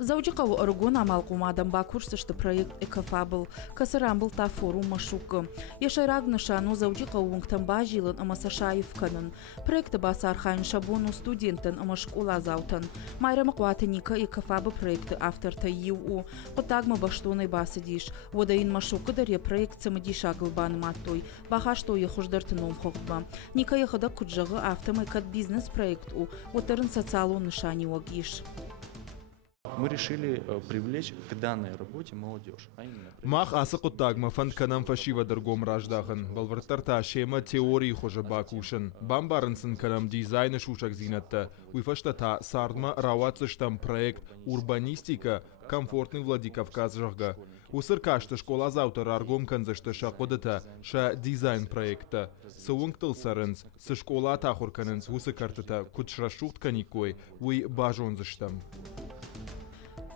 زوجي قو أرجون عمل قمادم باكورس تشت проект إكفابل كسرامبل تا فورум مشوق يشيراغ نشانو زوجي قو ونكتن باجيلن أما سشايف كنن проект باسار خاين شابونو ستودينتن أما شكولا زاوتن مايرا مقواتنيكا إكفابل проект автор تيو قطاق مباشتوني باسديش ودين مشوق در проект سمديشا قلبان ماتوي باخاشتو يخوشدرتنوم خطبا نيكا يخدا كجغ автор ميكات бизнес проект وترن социалу нишани вагиш. Мы решили привлечь к данной работе молодежь. Мах асықұттаг мафанд канам фашива дыргом раждағын. Балвырттарта шема теории хожа бакушын. Бамбарынсын канам дизайны шушак зинатты. Уйфаштата сардма раватсыштам проект урбанистика комфортный Владикавказ жағы. Усыр кашты школа заутар аргом канзышты шақодыта ша дизайн проекта. Сауыңқтыл сарыныз, сы школа тахур каныныз усы картыта кутшрашуқт каникой уй бажонзыштам.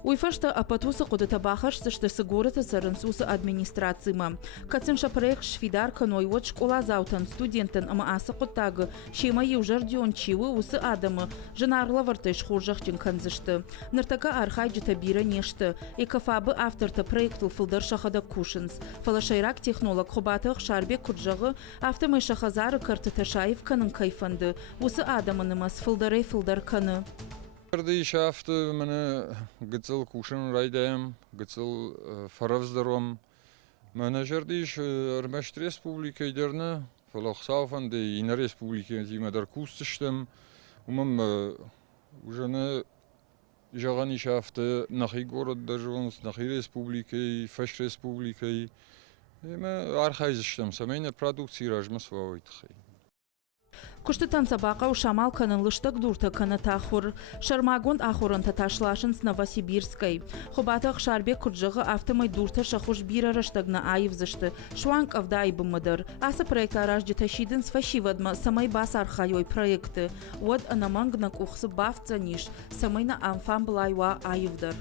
Уйфашта апатуса кодата бахашта што сигурата сарынсуса администрацияма. Кацинша проект швидар каной вот школа заутан студентен ама аса коттагы шема южар диончивы усы адамы жанарла вартыш хожахчын канзышты. Ныртака архай бира нешты. Экафабы авторта проектыл фылдар шахада кушынс. Фалашайрак технолог хобатых шарбек куджагы автомай шахазары карты ташаев канын кайфанды. Усы адамынымас фылдарай фылдар каны. Ich hafte meine Gitzel Kuschen Reidem, Gitzel Faravsdarom. Manager dich Ermecht Republika iderne, Verlagshafen die in der Republika die mit der Kuststem. Ужene Jarani hafte nach Igorod der Jones nach Republika, Fesch Republika. Immer Archaistem, samene Produktionsrajmas войтхи. Куштытан сабака у шамал канын лыштык дурта каны тахур. Шармагонд ахурын таташлашын с Новосибирской. Хобатах шарбек куджығы автомай дурта шахуш бира раштагна айвзышты. Шуанг авдай бымыдыр. Аса проект аражды тащидын с фашивадма самай бас архайой проекты. Вот анамангнак ухсы бафтзаниш. Самайна амфам блайва айвдар.